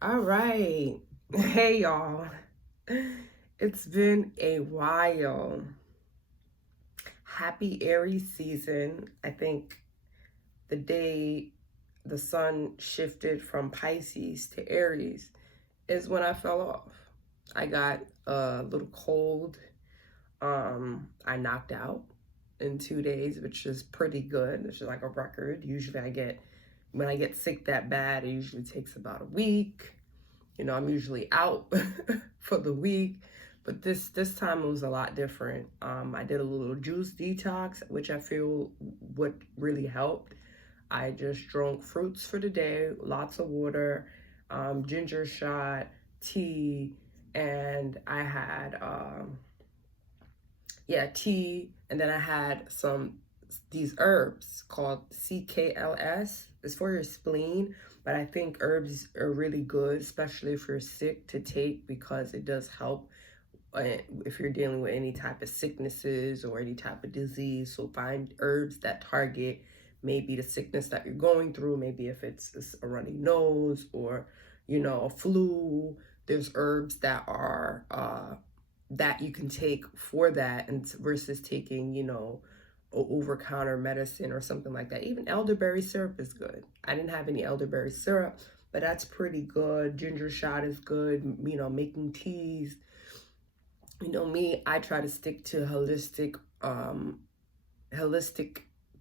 All right. Hey, y'all. It's been a while. Happy Aries season. I think the day the sun shifted from Pisces to Aries is when I fell off. I got a little cold. I knocked out in 2 days, which is pretty good. Which is like a record. Usually when I get sick that bad, it usually takes about a week. I'm usually out for the week, but this time it was a lot different. I did a little juice detox, which I feel what really helped. I just drank fruits for the day, lots of water, ginger shot, tea, and I had tea, and then I had these herbs called CKLS. It's for your spleen, but I think herbs are really good, especially if you're sick, to take because it does help if you're dealing with any type of sicknesses or any type of disease. So find herbs that target maybe the sickness that you're going through. Maybe if it's a runny nose or a flu. There's herbs that are that you can take for that, and versus taking over-counter medicine or something like that. Even elderberry syrup is good. I didn't have any elderberry syrup, but that's pretty good. Ginger shot is good. Making teas. Me, I try to stick to holistic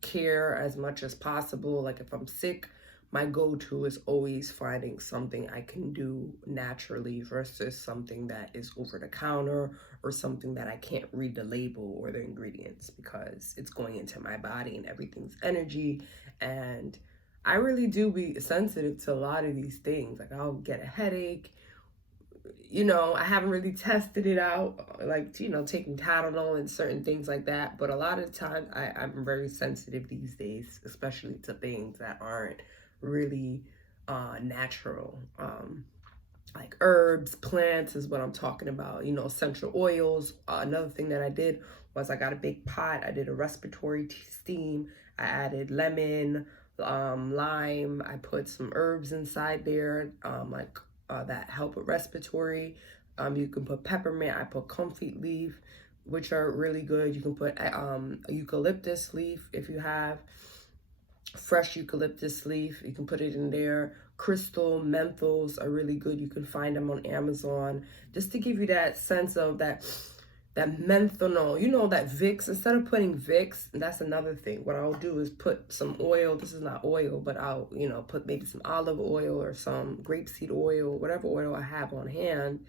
care as much as possible. Like if I'm sick, my go-to is always finding something I can do naturally versus something that is over the counter or something that I can't read the label or the ingredients, because it's going into my body and everything's energy. And I really do be sensitive to a lot of these things. Like I'll get a headache. I haven't really tested it out, like, taking Tylenol and certain things like that. But a lot of the time, I'm very sensitive these days, especially to things that aren't really natural. Like herbs, plants is what I'm talking about, essential oils. Another thing that I did was I got a big pot. I did a respiratory steam. I added lemon, lime. I put some herbs inside there, like that help with respiratory. You can put peppermint. I put comfit leaf, which are really good. You can put a eucalyptus leaf if you have fresh eucalyptus leaf. You can put it in there. Crystal menthols are really good. You can find them on Amazon, just to give you that sense of that menthanol, that Vicks. Instead of putting Vicks, and that's another thing, what I'll do is put some oil. This is not oil, but I'll, put maybe some olive oil or some grapeseed oil, whatever oil I have on hand.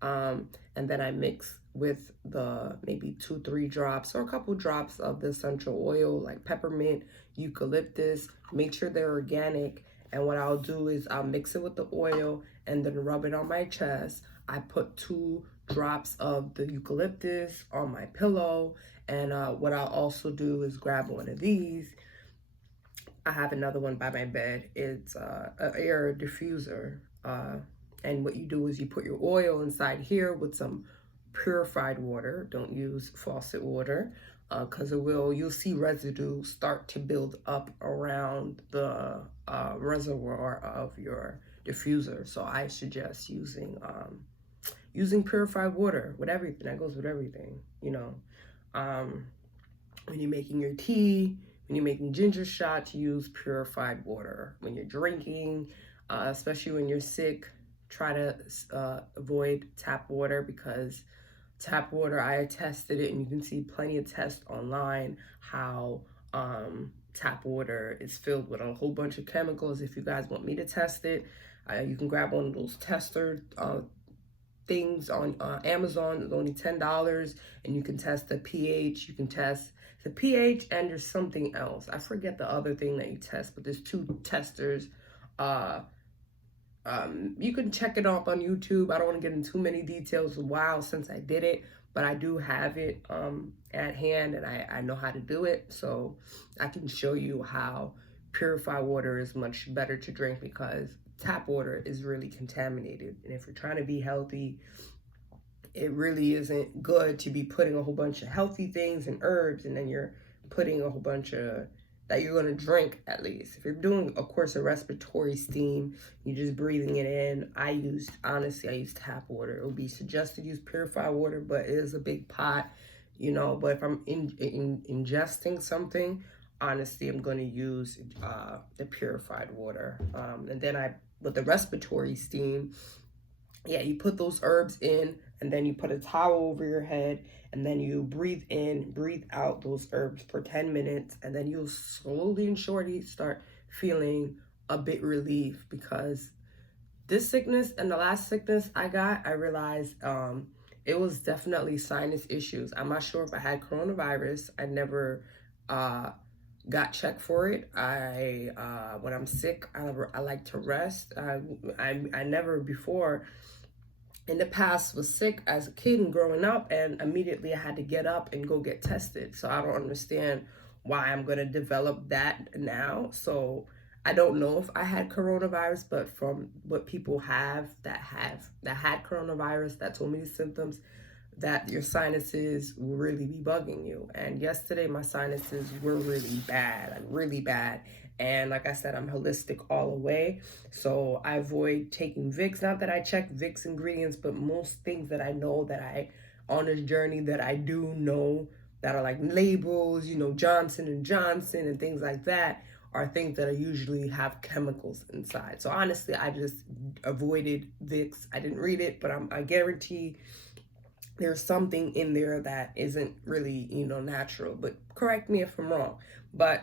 And then I mix with the maybe 2-3 drops or a couple drops of the essential oil, like peppermint, eucalyptus. Make sure they're organic. And what I'll do is I'll mix it with the oil and then rub it on my chest. I put 2 drops of the eucalyptus on my pillow. And what I'll also do is grab one of these. I have another one by my bed. It's an air diffuser. And what you do is you put your oil inside here with some purified water. Don't use faucet water, because you'll see residue start to build up around the reservoir of your diffuser. So I suggest using purified water with everything. That goes with everything. Um, when you're making your tea, when you're making ginger shots, use purified water. When you're drinking, especially when you're sick, try to avoid tap water, because tap water, I tested it, and you can see plenty of tests online how tap water is filled with a whole bunch of chemicals. If you guys want me to test it, you can grab one of those tester things on Amazon. It's only $10, and you can test the pH. You can test the pH, and there's something else. I forget the other thing that you test, but there's 2 testers. You can check it up on YouTube. I don't want to get into too many details. It's a while since I did it, but I do have it at hand, and I know how to do it. So I can show you how purified water is much better to drink, because tap water is really contaminated. And if you're trying to be healthy, it really isn't good to be putting a whole bunch of healthy things and herbs, and then you're putting a whole bunch of that you're going to drink at least. If you're doing, of course, a respiratory steam, you're just breathing it in. Honestly, I used tap water. It would be suggested to use purified water, but it is a big pot, you know. But if I'm ingesting something, honestly, I'm going to use the purified water. And then with the respiratory steam, yeah, you put those herbs in, and then you put a towel over your head, and then you breathe in, breathe out those herbs for 10 minutes, and then you'll slowly and surely start feeling a bit relief. Because this sickness and the last sickness I got, I realized it was definitely sinus issues. I'm not sure if I had coronavirus. I never got checked for it. When I'm sick, I like to rest. I never before in the past was sick as a kid and growing up, and immediately I had to get up and go get tested. So I don't understand why I'm going to develop that now. So I don't know if I had coronavirus, but from what people that had coronavirus, that told me the symptoms, that your sinuses will really be bugging you. And yesterday my sinuses were really bad, like really bad. And like I said, I'm holistic all the way. So I avoid taking Vicks. Not that I check Vicks ingredients, but most things that I know on this journey that I do know that are like labels, you know, Johnson & Johnson and things like that, are things that usually have chemicals inside. So honestly, I just avoided Vicks. I didn't read it, but I guarantee there's something in there that isn't really, you know, natural. But correct me if I'm wrong. But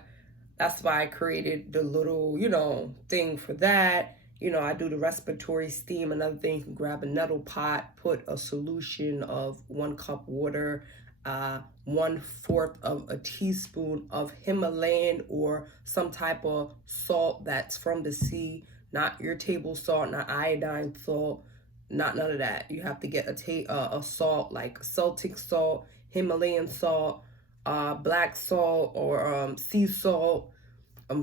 that's why I created the little, you know, thing for that. You know, I do the respiratory steam. Another thing, you can grab a nettle pot, put a solution of 1 cup water, 1/4 of a teaspoon of Himalayan or some type of salt that's from the sea, not your table salt, not iodine salt, not none of that. You have to get a salt like Celtic salt, Himalayan salt, black salt, or sea salt,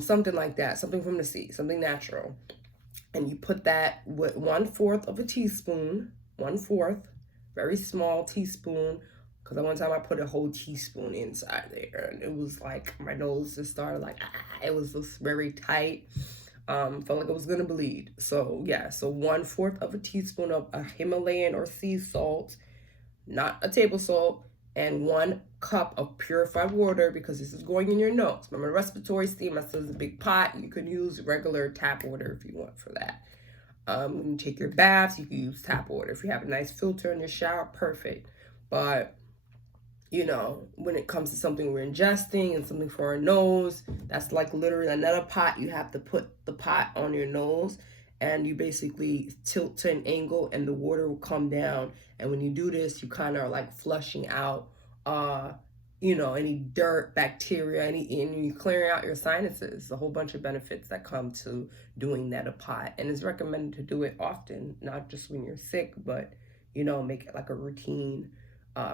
something like that, something from the sea, something natural. And you put that with 1/4 of a teaspoon, 1/4, very small teaspoon, because at one time I put a whole teaspoon inside there, and it was like my nose just started like, it was just very tight. Felt like I was gonna bleed. So yeah, so 1/4 of a teaspoon of a Himalayan or sea salt, not a table salt, and 1 cup of purified water, because this is going in your nose. Remember, respiratory steam, I said, is a big pot. You can use regular tap water if you want for that. When you take your baths, you can use tap water. If you have a nice filter in your shower, perfect. But you know, when it comes to something we're ingesting and something for our nose, that's like literally another pot. You have to put the pot on your nose, and you basically tilt to an angle and the water will come down. And when you do this, you kind of are like flushing out, you know, any dirt, bacteria, and you're clearing out your sinuses. A whole bunch of benefits that come to doing that a pot. And it's recommended to do it often, not just when you're sick, but, you know, make it like a routine.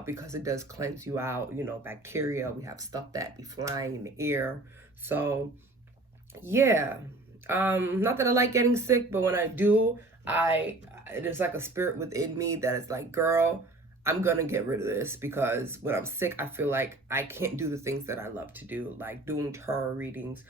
Because it does cleanse you out, you know, bacteria. We have stuff that be flying in the air. So yeah, not that I like getting sick, but when I do, there's like a spirit within me that is like, girl, I'm gonna get rid of this, because when I'm sick, I feel like I can't do the things that I love to do, like doing tarot readings,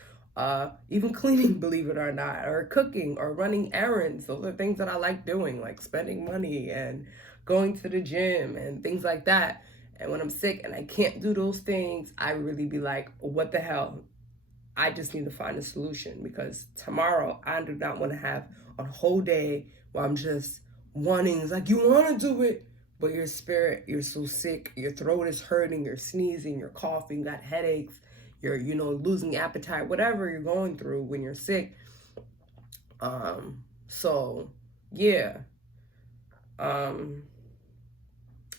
even cleaning, believe it or not, or cooking, or running errands. Those are things that I like doing, like spending money and going to the gym and things like that. And when I'm sick and I can't do those things, I really be like, what the hell? I just need to find a solution, because tomorrow I do not want to have a whole day where I'm just wanting, it's like, you want to do it, but your spirit, you're so sick, your throat is hurting, you're sneezing, you're coughing, got headaches, you're, you know, losing appetite, whatever you're going through when you're sick. So yeah.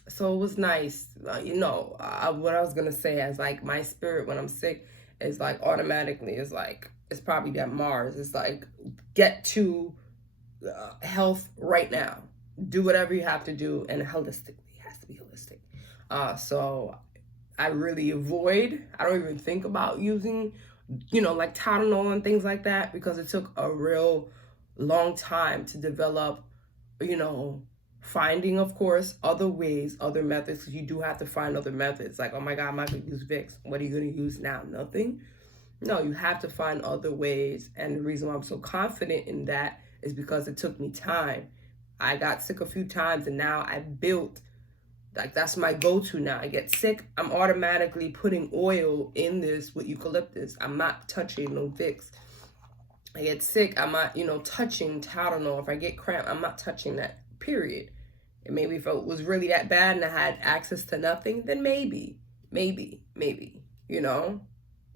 So it was nice, you know, what I was gonna say is like my spirit when I'm sick is like automatically is like, it's probably that Mars. It's like, get to health right now. Do whatever you have to do, and holistically, it has to be holistic. So I really avoid, I don't even think about using, you know, like Tylenol and things like that, because it took a real long time to develop, you know, finding, of course, other ways, other methods, because you do have to find other methods. Like, oh my God, I'm not going to use Vicks. What are you going to use now? Nothing. No, you have to find other ways. And the reason why I'm so confident in that is because it took me time. I got sick a few times and now I built, like, that's my go-to now. I get sick, I'm automatically putting oil in this with eucalyptus. I'm not touching no Vicks. I get sick, I'm not, touching Tylenol. If I get cramp, I'm not touching that, period. And maybe if it was really that bad and I had access to nothing, then maybe, you know?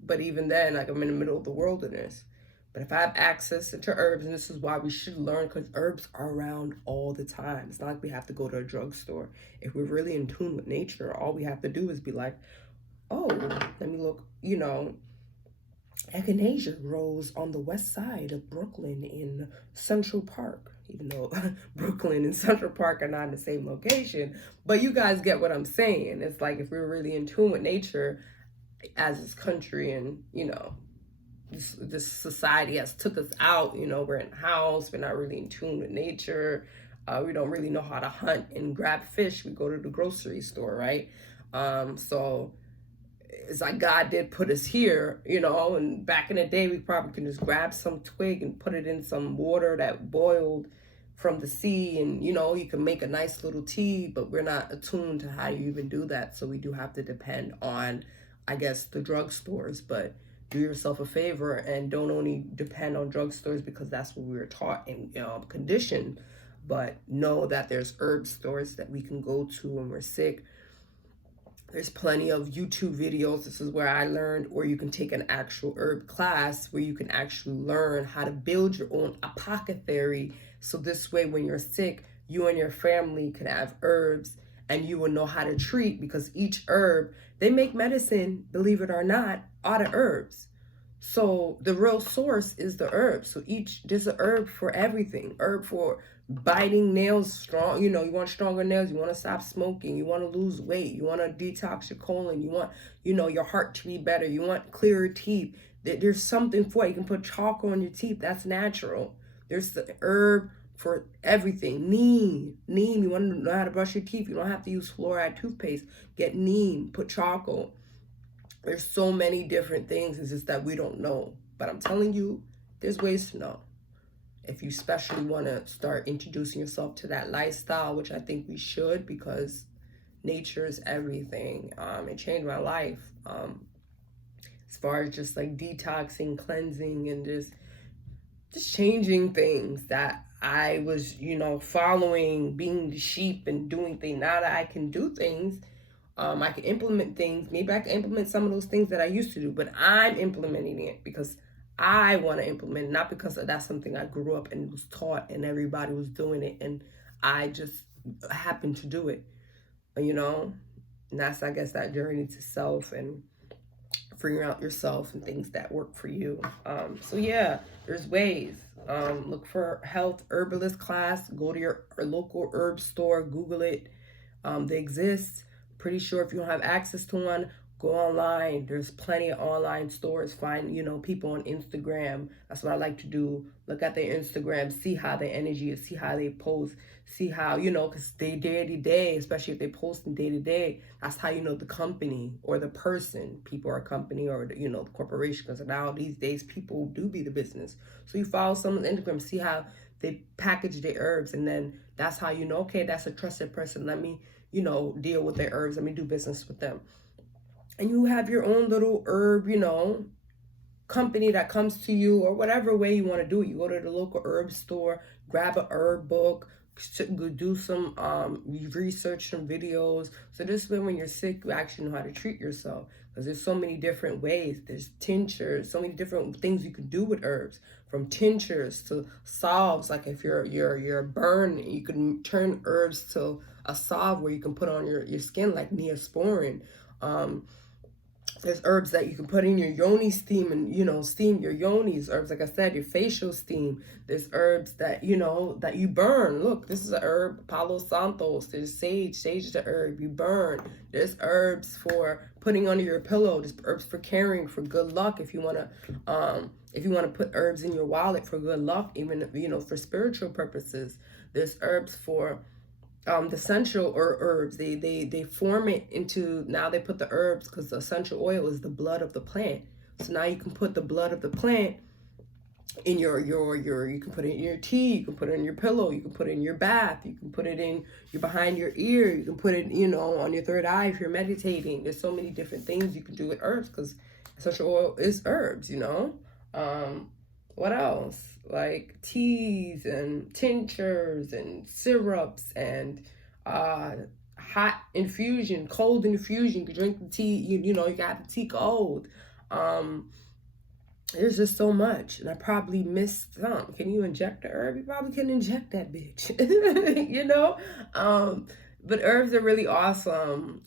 But even then, like, I'm in the middle of the wilderness. But if I have access to herbs, and this is why we should learn, because herbs are around all the time. It's not like we have to go to a drugstore. If we're really in tune with nature, all we have to do is be like, oh, let me look, echinacea grows on the west side of Brooklyn in Central Park, even though Brooklyn and Central Park are not in the same location. But you guys get what I'm saying. It's like if we're really in tune with nature as this country, and, this society has took us out, we're in the house, we're not really in tune with nature. We don't really know how to hunt and grab fish. We go to the grocery store, right? So it's like God did put us here, and back in the day, we probably could just grab some twig and put it in some water that boiled from the sea, and, you can make a nice little tea, but we're not attuned to how you even do that. So we do have to depend on, I guess, the drugstores. But do yourself a favor and don't only depend on drugstores because that's what we were taught and conditioned, but know that there's herb stores that we can go to when we're sick. There's plenty of YouTube videos. This is where I learned, or you can take an actual herb class where you can actually learn how to build your own apothecary. So this way, when you're sick, you and your family can have herbs and you will know how to treat, because each herb, they make medicine, believe it or not, out of herbs. So the real source is the herb. So there's an herb for everything. Herb for biting nails, strong, you want stronger nails, you want to stop smoking, you want to lose weight, you want to detox your colon, you want, your heart to be better, you want clearer teeth. There's something for it. You can put charcoal on your teeth. That's natural. There's the herb for everything. Neem, you want to know how to brush your teeth. You don't have to use fluoride toothpaste. Get neem, put charcoal. There's so many different things. It's just that we don't know. But I'm telling you, there's ways to know. If you especially want to start introducing yourself to that lifestyle, which I think we should, because nature is everything. It changed my life. As far as just like detoxing, cleansing, and just changing things that I was, following, being the sheep and doing things. Now that I can do things, I can implement things. Maybe I can implement some of those things that I used to do, but I'm implementing it because I want to implement it, not because that's something I grew up and was taught and everybody was doing it and I just happened to do it, And that's, I guess, that journey to self and figuring out yourself and things that work for you. So yeah, there's ways. Look for health herbalist class. Go to your local herb store. Google it. They exist. Pretty sure if you don't have access to one, go online. There's plenty of online stores. Find, people on Instagram. That's what I like to do. Look at their Instagram, see how their energy is, see how they post, see how, because they day to day, especially if they post in day to day, that's how you know the company or the person. People are a company, or, the corporation, because now these days people do be the business. So you follow someone's Instagram, see how they package their herbs, and then that's how you know, okay, that's a trusted person. Let me, deal with their herbs. Let me do business with them. And you have your own little herb, company that comes to you, or whatever way you want to do it. You go to the local herb store, grab a herb book, do some research, some videos. So this way, when you're sick, you actually know how to treat yourself. Because there's so many different ways. There's tinctures, so many different things you can do with herbs. From tinctures to salves. Like if you're burned, you can turn herbs to a salve where you can put on your skin, like Neosporin. There's herbs that you can put in your yoni steam and, steam your yonis. Herbs, like I said, your facial steam. There's herbs that, that you burn. Look, this is an herb, Palo Santos. There's sage. Sage is the herb you burn. There's herbs for putting under your pillow. There's herbs for carrying, for good luck. If you want to put herbs in your wallet for good luck, even, for spiritual purposes. There's herbs for the essential herbs. They form it into, now they put the herbs, because the essential oil is the blood of the plant. So now you can put the blood of the plant in your you can put it in your tea, you can put it in your pillow, you can put it in your bath, you can put it in your behind your ear, you can put it, you know, on your third eye if you're meditating. There's so many different things you can do with herbs, because essential oil is herbs, you know. What else? Like teas and tinctures and syrups and hot infusion, cold infusion. You can drink the tea, you know, you got the tea cold. There's just so much, and I probably missed some. Can you inject the herb? You probably can inject that bitch, you know? But herbs are really awesome.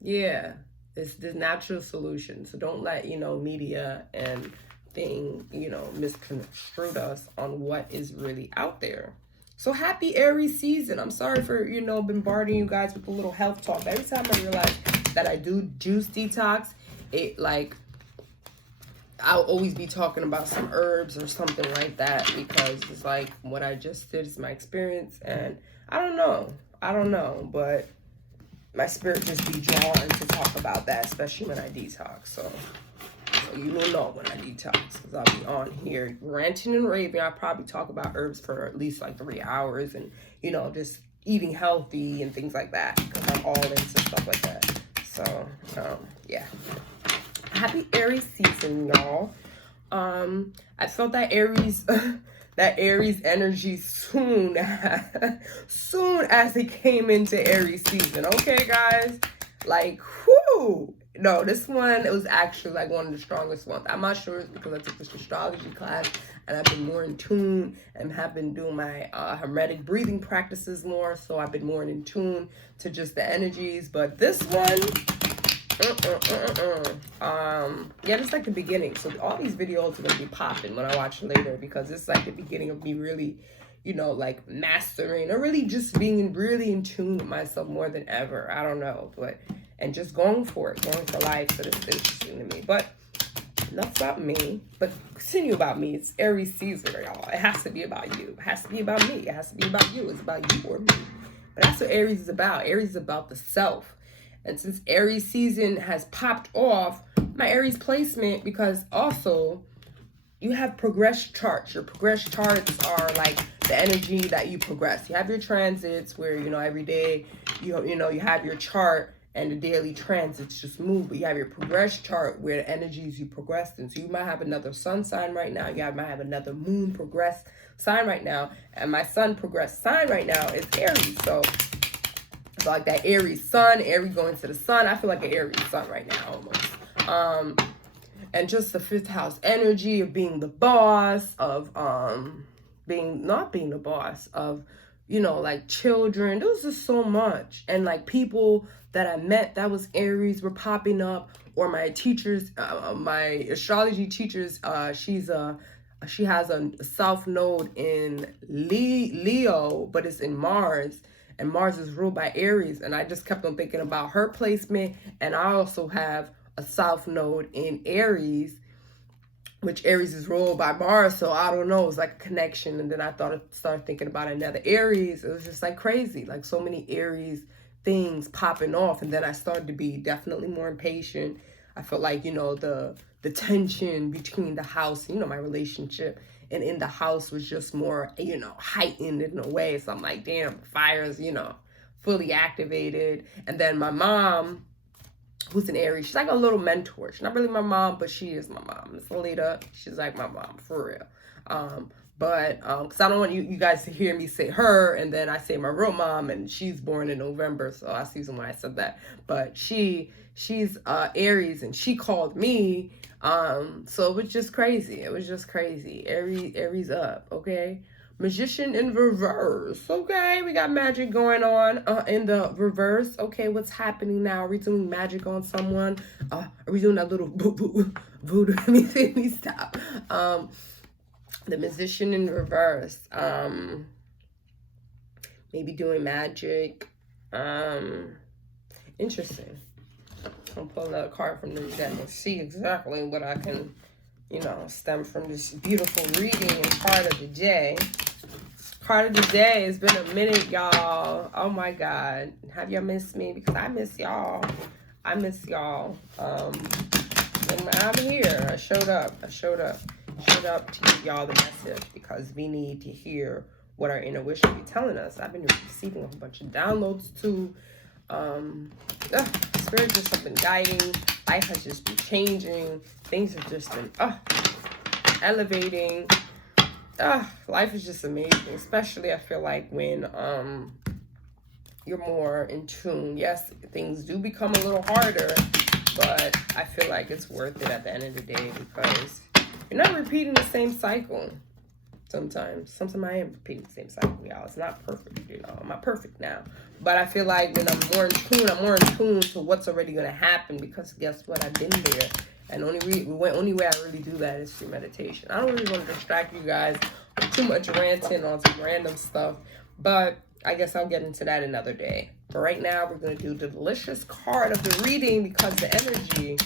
Yeah, it's the natural solution. So don't let, you know, media and you know, misconstrue us on what is really out there. So happy Aries season. I'm sorry for, you know, bombarding you guys with a little health talk. Every time I realize that I do juice detox, it like, I'll always be talking about some herbs or something like that, because it's like what I just did is my experience, and I don't know, but my spirit just be drawn to talk about that, especially when I detox. So you will know when I detox, because I'll be on here ranting and raving. I'll probably talk about herbs for at least like 3 hours, and, you know, just eating healthy and things like that, because I'm all into stuff like that. So, yeah. Happy Aries season, y'all. I felt that Aries energy soon as it came into Aries season. Okay, guys? Like, whoo! No, this one, it was actually like one of the strongest ones. I'm not sure it's because I took this astrology class and I've been more in tune and have been doing my hermetic breathing practices more. So I've been more in tune to just the energies. But this one, yeah, it's like the beginning. So all these videos are gonna be popping when I watch later, because it's like the beginning of me really, you know, like mastering, or really just being really in tune with myself more than ever. I don't know, but and just going for it, going for life. So this is interesting to me. But enough about me, but continue about me. It's Aries season, y'all. It has to be about you. It has to be about me. It has to be about you. It's about you or me. But that's what Aries is about. Aries is about the self. And since Aries season has popped off, my Aries placement, because also you have progress charts. Your progress charts are like the energy that you progress. You have your transits where, you know, every day, you know, you have your chart and the daily transits just move, but you have your progress chart where the energies you progressed in. So you might have another sun sign right now. You might have another moon progress sign right now. And my sun progress sign right now is Aries. So like that Aries sun, Aries going to the sun. I feel like an Aries sun right now almost. And just the 5th house energy of being the boss, of not being the boss, of, you know, like children. There was just so much. And like people that I met that was Aries were popping up, or my teachers, my astrology teachers, she has a south node in Leo, but it's in Mars. And Mars is ruled by Aries. And I just kept on thinking about her placement. And I also have a south node in Aries, which Aries is ruled by Mars. So I don't know, it's like a connection. And then I started thinking about another Aries. It was just like crazy, like so many Aries things popping off. And then I started to be definitely more impatient. I felt like, you know, the tension between the house, you know, my relationship and in the house was just more, you know, heightened in a way. So I'm like, damn, fire's, you know, fully activated. And then my mom, who's an Aries, she's like a little mentor. She's not really my mom, but she is my mom. Miss Lolita, she's like my mom, for real. But because I don't want you guys to hear me say her, and then I say my real mom, and she's born in November, so I see why I said that. But she's Aries, and she called me. So it was just crazy. It was just crazy. Aries up, okay? Magician in reverse, okay? We got magic going on in the reverse. Okay, what's happening now? Are we doing magic on someone? Are we doing that little voodoo? Let me stop. The magician in reverse. Maybe doing magic. Interesting. I'm pulling out a card from the deck and see exactly what I can, you know, stem from this beautiful reading and card of the day. Card of the day. It's been a minute, y'all. Oh my God. Have y'all missed me? Because I miss y'all. I miss y'all. I'm here. I showed up to give y'all the message because we need to hear what our intuition be telling us. I've been receiving a whole bunch of downloads too. Spirit just something guiding. Life has just been changing. Things have just been elevating. Life is just amazing. Especially I feel like when you're more in tune. Yes, things do become a little harder, but I feel like it's worth it at the end of the day because you're not repeating the same cycle. Sometimes I am repeating the same cycle, y'all. It's not perfect, you know. I'm not perfect now. But I feel like when I'm more in tune to what's already going to happen because guess what? I've been there. And the only way I really do that is through meditation. I don't really want to distract you guys with too much ranting on some random stuff. But I guess I'll get into that another day. But right now, we're going to do the delicious card of the reading because the energy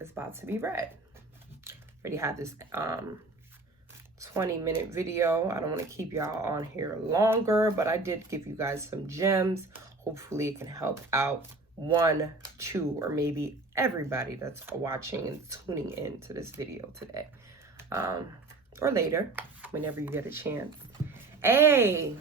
is about to be read. Already had this 20-minute video. I don't want to keep y'all on here longer, but I did give you guys some gems. Hopefully, it can help out 1, 2, or maybe everybody that's watching and tuning in to this video today. Or later, whenever you get a chance. Hey.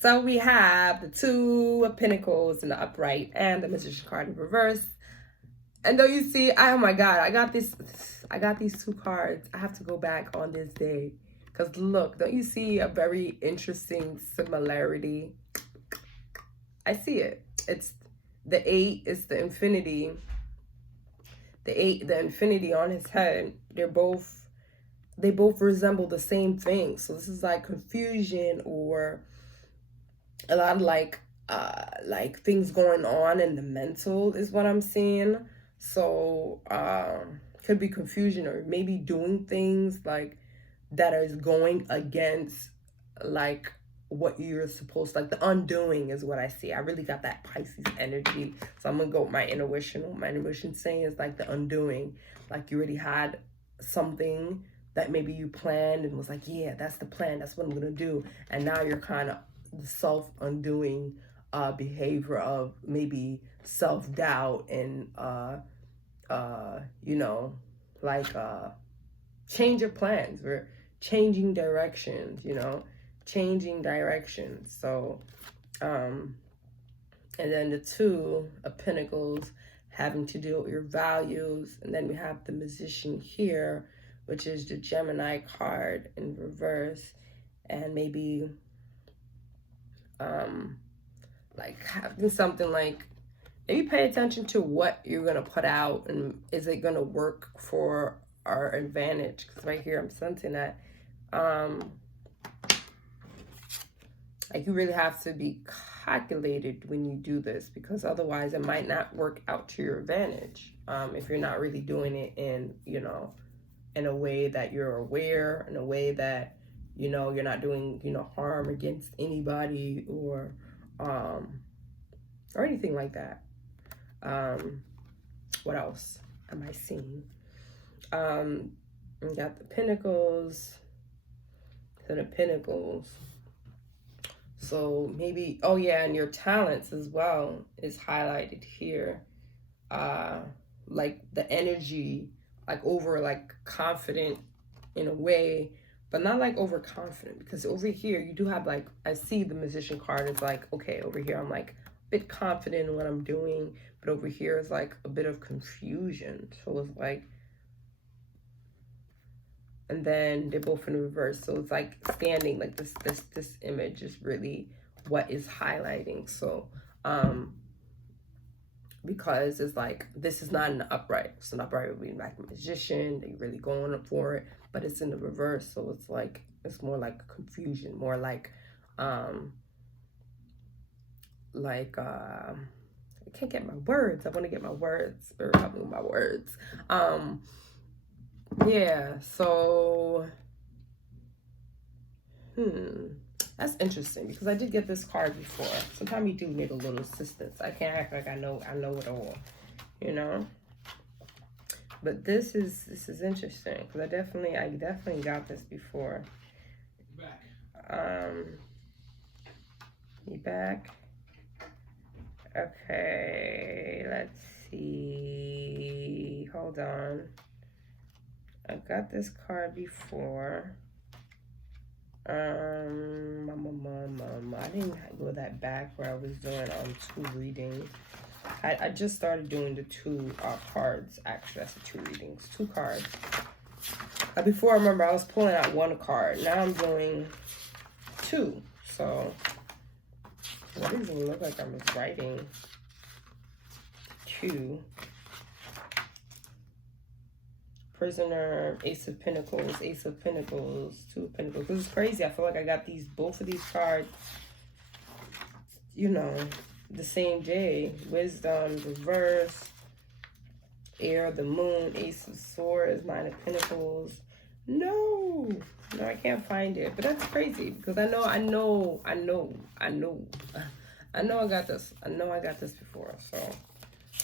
So we have the 2 of Pentacles in the upright and the Magician card in reverse. And though you see, oh my God, I got these 2 cards. I have to go back on this day. Because look, don't you see a very interesting similarity? I see it. It's the 8 is the infinity. The infinity on his head. They both resemble the same thing. So this is like confusion or a lot of like things going on in the mental is what I'm seeing. So could be confusion or maybe doing things like that is going against like what you're supposed to, like the undoing is what I see. I really got that Pisces energy. So I'm gonna go with my intuition. What my intuition saying is like the undoing. Like you already had something that maybe you planned and was like, yeah, that's the plan. That's what I'm gonna do. And now you're kind of self-undoing behavior of maybe self-doubt and you know, like change your plans. We're changing directions, you know, changing directions. So and then the 2 of Pentacles having to do with your values. And then we have the Magician here, which is the Gemini card in reverse. And maybe like having something like, maybe pay attention to what you're going to put out and is it going to work for our advantage? Because right here I'm sensing that like you really have to be calculated when you do this because otherwise it might not work out to your advantage if you're not really doing it in, you know, in a way that you're aware, in a way that, you know, you're not doing, you know, harm against anybody or anything like that. What else am I seeing? We got the Pentacles to the Pentacles. So maybe, oh yeah, and your talents as well is highlighted here. Like the energy, like over like confident in a way, but not like overconfident, because over here you do have like, I see the Magician card is like, okay, over here I'm like a bit confident in what I'm doing, but over here is like a bit of confusion. So it's like, and then they're both in reverse. So it's like standing like this image is really what is highlighting. So because it's like, this is not an upright. So an upright would be like a magician, they really going up for it, but it's in the reverse. So it's like, it's more like confusion, more like I can't get my words. I want to get my words, or help me with my words. Yeah, so that's interesting because I did get this card before. Sometimes you do need a little assistance. I can't act like I know it all, you know. But this is interesting because I definitely got this before. Me back. Okay, let's see. Hold on. I got this card before. I didn't go that back where I was doing 2 readings. I just started doing the 2 cards. Actually, that's the 2 readings. 2 cards. Before, I remember I was pulling out 1 card. Now I'm doing 2. So it doesn't even look like I'm just writing 2. Prisoner, Ace of Pentacles, 2 of Pentacles. This is crazy. I feel like I got both of these cards, you know, the same day. Wisdom, reverse, Air, the Moon, Ace of Swords, 9 of Pentacles. No, I can't find it. But that's crazy because I know I got this. I know I got this before. So,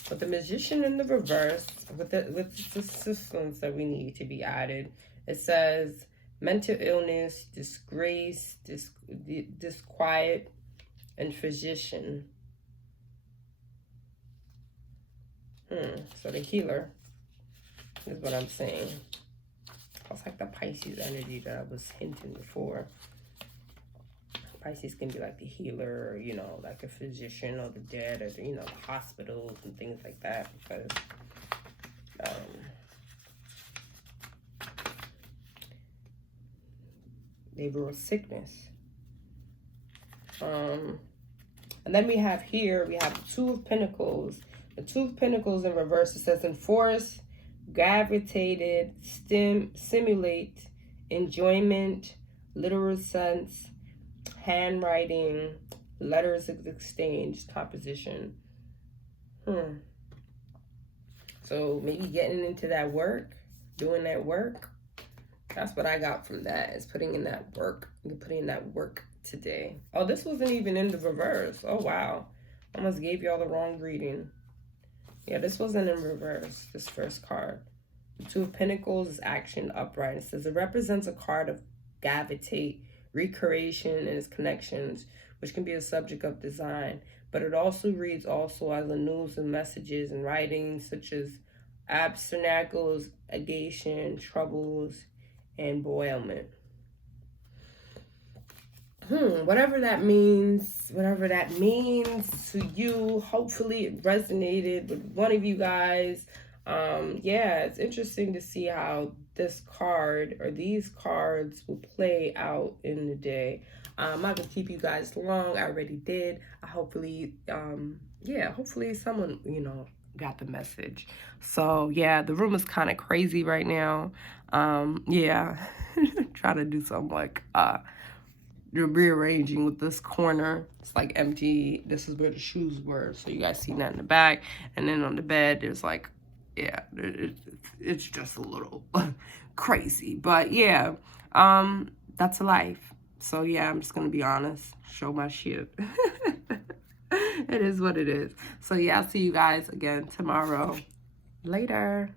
but the Magician in the reverse, with the systems that we need to be added, it says mental illness, disgrace, disquiet, and physician. So the healer is what I'm saying. It's like the Pisces energy that I was hinting before. Pisces can be like the healer, you know, like a physician or the dead, or you know, hospitals and things like that. Because they brought sickness. And then we have here, we have the 2 of Pentacles. The 2 of Pentacles in reverse, it says enforce, gravitated, simulate, enjoyment, literal sense, handwriting, letters of exchange, composition. So maybe getting into that work, doing that work. That's what I got from that, is putting in that work. Putting in that work today. Oh, this wasn't even in the reverse. Oh, wow. I almost gave y'all the wrong reading. Yeah, this wasn't in reverse, this first card. The 2 of Pentacles is action upright. It says it represents a card of gravitate, recreation, and its connections, which can be a subject of design. But it also reads also as the news and messages and writings such as obstacles, negation, troubles, and boilment. Whatever that means to you, hopefully it resonated with one of you guys. Yeah, it's interesting to see how this card or these cards will play out in the day. I'm not gonna keep you guys long. I already did. Hopefully someone, you know, got the message. So yeah, the room is kind of crazy right now. Yeah, trying to do something like you're rearranging with this corner. It's like empty. This is where the shoes were. So you guys see that in the back. And then on the bed, there's like, yeah, it's just a little crazy. But yeah, that's life. So yeah, I'm just going to be honest. Show my shit. It is what it is. So yeah, I'll see you guys again tomorrow. Later.